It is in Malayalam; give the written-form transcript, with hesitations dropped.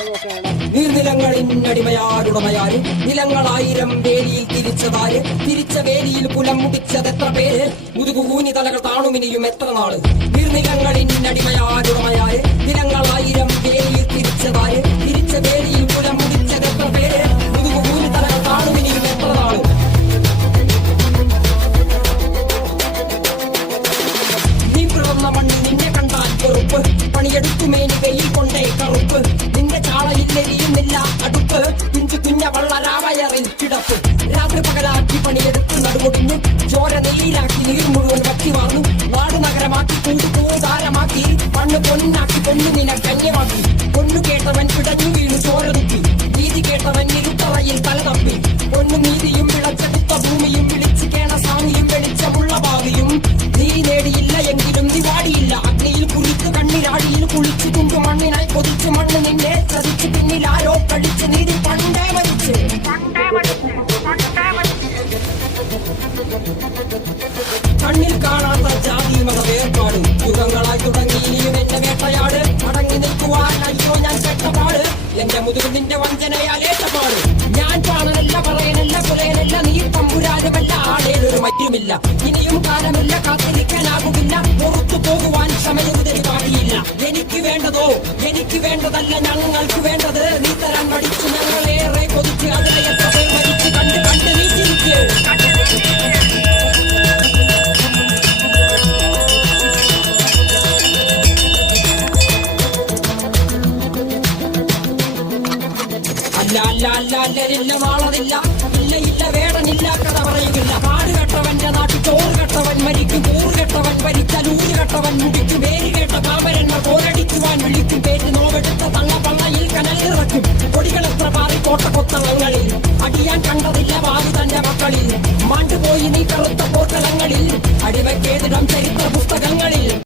നീർനിലങ്ങളിന്നടിമയാരുടമയാര് നിലങ്ങളായിരം വേലിയിൽ തിരിച്ചതാര് തിരിച്ച വേലിയിൽ പുലം മുടിച്ചതെത്ര പേര് മുതുകുകൂനി തലകൾ താണുമിനിയും എത്ര നാള് നീർനിലങ്ങളിന്നടിമയാരുടമയാര് നിലങ്ങളായിരം വേലിയിൽ തിരിച്ചതാര് തിരിച്ച വേലിയിൽ പുലം മുടിച്ചതെത്ര പേര് മുതുകുകൂനി തലകൾ താണുമിനിയും എത്ര നാള് നീ പിറന്ന മണ്ണിൽ നിന്നെ കണ്ടാൽ വെറുപ്പ് പണിയെടുക്കുമേനി വെയിൽ കൊണ്ടേ കറുപ്പ് ില്ല അടുപ്പ് ഇഞ്ചു കുഞ്ഞ വള്ളരാവയറിൽ കിടപ്പ് രാത്രി പകലാക്കി പണിയെടുത്ത് നടുകൊടുന്നു ചോര നീരാക്കി നീർ മുഴുവൻ വറ്റി വാർന്നു നാട് നഗരമാക്കി കൂട്ടുകൂതാരമാക്കി മണ്ണ് പൊന്നാക്കി പൊന്നു നിന കന്യമാക്കി പൊന്നു കേട്ടവൻ പിടഞ്ഞു വീണു ചോര തുപ്പി നീതി കേട്ടവൻ ഇരുട്ടറയിൽ തല തപ്പി പൊന്നു നീതിയും വിളച്ചെടുത്ത ഭൂമിയും വിളിച്ചു കേണ സ്വാമിയും വെളിച്ചമുള്ള ഭാവിയും നീ നേടിയില്ല എങ്കിലും നീ വാടിയില്ല അഗ്നിയിൽ കുളിച്ച് കണ്ണിരാടിയിൽ കുളിച്ചു കുണ്ടു മണ്ണിനായി കൊതിച്ചു മണ്ണ് നിന്നെ ചതിച്ചു പിന്നിലാരോ കഴിച്ച് നീതി പണ്ടേ മരിച്ച് കണ്ണിൽ കാണാത്ത ജാതി മത വേർപാട് യുഗങ്ങളായി തുടങ്ങി ഇനിയും എന്റെ വേട്ടയാട് അടങ്ങി നിൽക്കുവാൻ അയ്യോ ഞാൻ ചെട്ടപ്പാട് എന്റെ മുതുകിൽ നിന്റെ വഞ്ചനയാലേറ്റപ്പാട് ഞാൻ പാണനല്ല പറയനല്ല കുലയനല്ല നീ തമ്പുരാനുമല്ല ആടേലൊരു മറ്റുമില്ല ഇനിയും കാലമില്ല കാത്തിരിക്കാനാകുമില്ല പുറത്തു പോകുവാൻ ക്ഷമയുതരി പാടിയില്ല എനിക്ക് വേണ്ടതോ എനിക്ക് വേണ്ടതല്ല ഞങ്ങൾക്ക് വേണ്ടത് നീ തരാൻ പഠിച്ചു ഞങ്ങളേറെ കൊതിച്ച് അതിനെ എത്ര പേർ മരിച്ച് കണ്ട് കണ്ട് നീ ചിരിച്ച് അല്ലരില്ല നാളതില്ല ഇല്ല ഇല്ല വേടനില്ല കഥ പറയുകില്ല കാട് കെട്ടവന്റെ നാട്ടിൽ ചോറ് കെട്ടവൻ മരിക്കും കൂറ് കെട്ടവൻ ഭരിച്ചാൽ ഊര് കെട്ടവൻ മുടിക്കും പേര് കേട്ട പാമ്പരന്മാർ പോരടിക്കുവാൻ വിളിക്കും പേര് നോവെടുത്ത തള്ളപ്പള്ളയിൽ കനലിറക്കും കൊടികളെത്ര പാറി കോട്ടക്കൊത്തളങ്ങളിൽ അടിയാൻ കണ്ടതില്ല വാതി തന്റെ മക്കളിൽ മാണ്ടുപോയി നീ കറുത്ത പോർക്കല